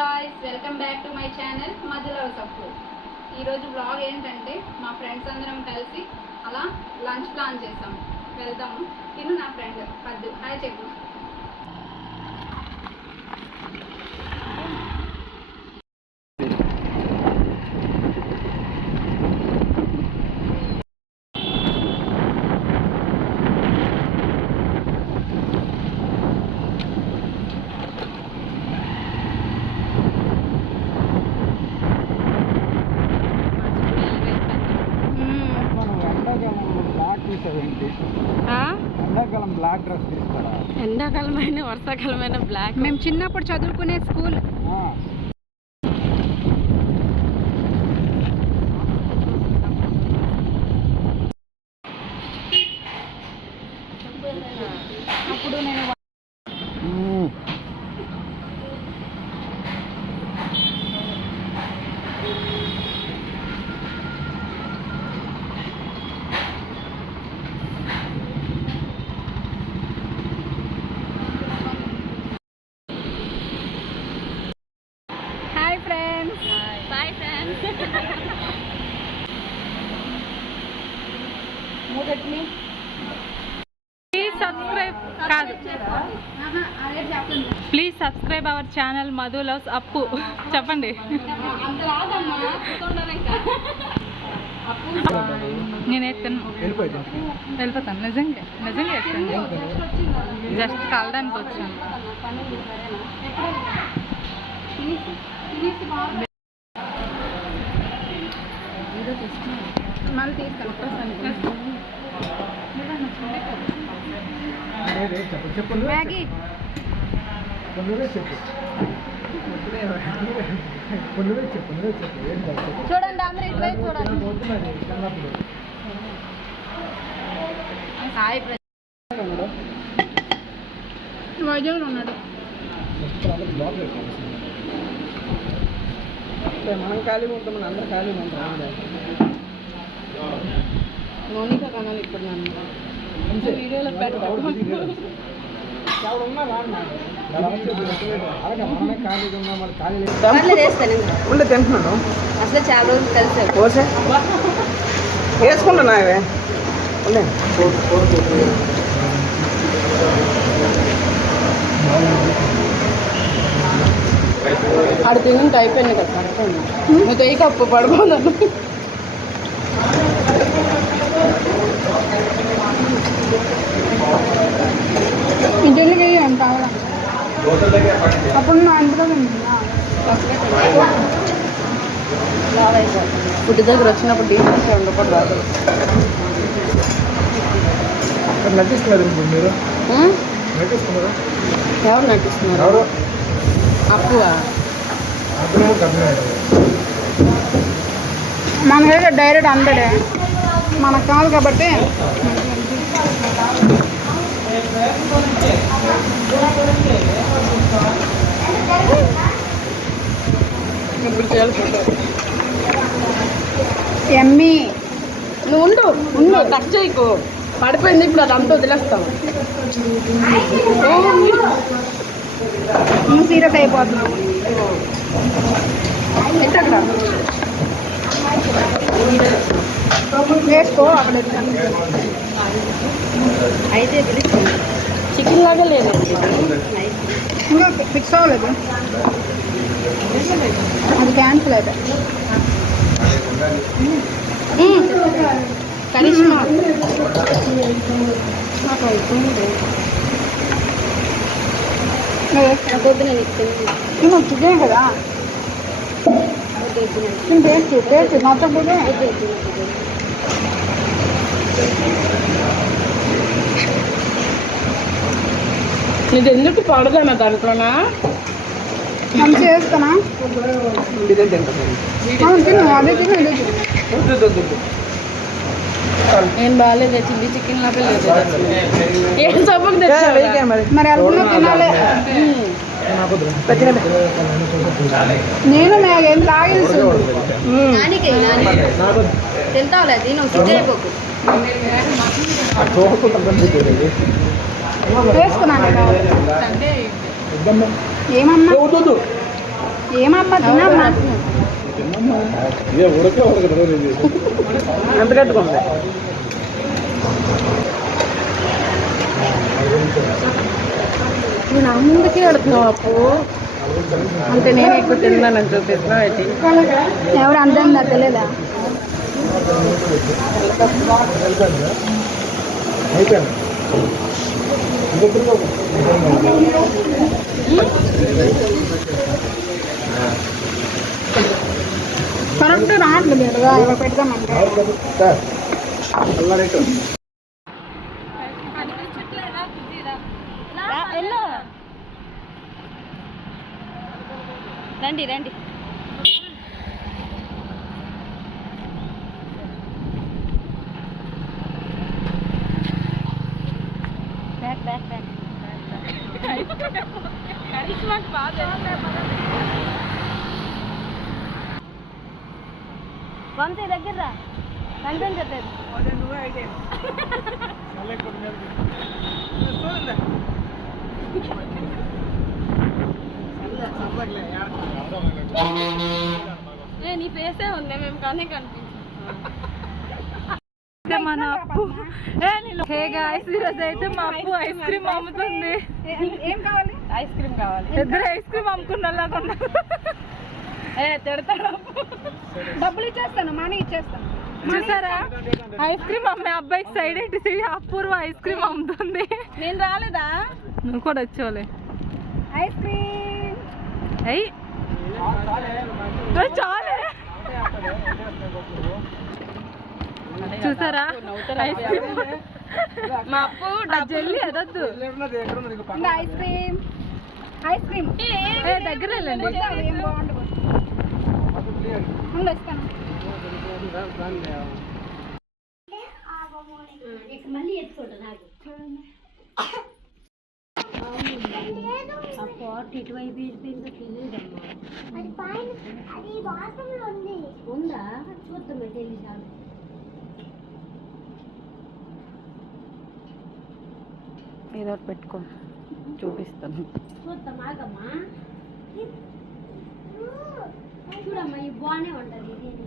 Guys, welcome back to my channel మధులో సప్పు. ఈరోజు బ్లాగ్ ఏంటంటే మా ఫ్రెండ్స్ అందరం కలిసి అలా లంచ్ ప్లాన్ చేసాము. వెళ్తాము. తిను నా ఫ్రెండ్ పద్దు. హాయ్ చెప్పు. ఎండాకాలం బ్లాక్ డ్రెస్ తీసుకోరా? ఎండాకాలమైన వర్షాకాలమైన బ్లాక్. మేము చిన్నప్పుడు చదువుకునే స్కూల్. అప్పుడు నేను please subscribe our channel Madhu loves అప్పు. చెప్పండి. నేను వెళ్ళిపోతాను. నిజంగా ఎత్తాను. జస్ట్ కలడానికి వచ్చాను. మళ్ళీ తీసుకెళ్ళి మ్యాగీ చూడండి, అందరూ ఇటువైపు చూడండి. వైజాగ్లో ఉన్నాడు. మనం ఖాళీగా ఉంటాం, మన అందరూ ఖాళీగా ఉంటాం. మౌనిక కనాలి ఇప్పుడు నన్ను వీడియోలో తింటున్నాను. అసలు చాలా రోజులు కలిసి వేసుకుంటున్నా. ఆడ తినంటే అయిపోయింది కదా. నువ్వు తెయ్యి కప్పు పడిపోతున్నాను. ఇంటికి అంత అప్పుడు నా ఇంట్లో ఫుడ్ దగ్గర వచ్చినప్పుడు డీటెయిల్స్ ఉండకూడదు. రాదు. నటిస్తున్నారు మీరు? ఎవరు నటిస్తున్నారు? అప్పువా? మనకైతే డైరెక్ట్ అందడే మనకు కాదు కాబట్టి ఎమ్మి. నువ్వు ఉండు కట్ చేయకు. పడిపోయింది ఇప్పుడు, అదంతా వదిలేస్తావు. నువ్వు సీరియస్ అయిపోతున్నావు. ఎక్కడ వేసుకో. అక్కడ అయితే చికెన్ లాగా లేదు, ఇంకా ఫిక్స్ అవ్వలేదు. అది క్యాన్సిల్ అయితే కరిష్మా నువ్వు చికెన్ కదా. టేస్ట్ మొత్తం కూడా నీకు ఎందుకు పడదన్నా దాంట్లోనా? మంచి చేస్తానా? తిను, అదే తిను. ఏం బాగాలేదు, చిల్లీ చికెన్ లాగా లేదు. ఏం చప్పకు తెచ్చా మరి అనుకున్నా తినాలి. నేను ఏం తాగేసి తింటావులే. నేను వేసుకున్నాను. ఏమన్నా ఏమమ్మా తినమ్మా. ఎంత కట్టుకోండి. నేను అందుకే వెళుతున్నావు అప్పు అంటే నేను ఎక్కువ తిన్నానని చూపిస్తున్నా ఏంటి? ఎవరు అందా తెలియదా? కరెక్ట్ రావట్లేదు ఎవరు పెడతామంటే. రండి రండి. Back back back. వంశీ దగ్గర రా, కనిపించట్లేదు. నీ ఫేసే ఉంది, మేము కానీ కనిపించే మన అప్పు. హే గాయ్స్, ఈరోజు అయితే మా అప్పు ఐస్ క్రీమ్ అమ్ముతుంది. ఏం కావాలి? ఐస్ క్రీమ్ కావాలి. ఇద్దరు ఐస్ క్రీమ్ అమ్ముకున్నలాగా తిడతాడు. డబ్బులు ఇచ్చేస్తాను, మనీ ఇచ్చేస్తాను. చూసారా, ఐస్ క్రీమ్ అమ్మే అబ్బాయికి సైడ్ ఎట్టి అపూర్వ ఐస్ క్రీమ్ అమ్ముతుంది. నేను రాలేదా? నువ్వు కూడా వచ్చేవాళ్ళే. ఐస్ క్రీమ్ అయ్యి చాలే. చూసారా ఐస్ క్రీమ్. మా అప్పు జల్లి అదొద్దు. ఐస్ క్రీమ్ ఐస్ క్రీమ్ దగ్గర వెళ్ళండి. ఏం బాగుంటుంది. ఇస్తాను. మళ్ళీ ఎత్తుకోండి నాకు ఆ పాట్ ఇటువైపు వెళ్ళిపోయిందో తెలియదమ్మా. అది పైన అది బాత్రూంలో ఉంది. ఉందా? చూద్దాం తెలిసాను. ఏదో ఒకటి పెట్టుకో, చూపిస్తాను. చూద్దాం ఆగమ్మా. చూడమ్మా, ఇది బాగానే ఉంటుంది. ఇది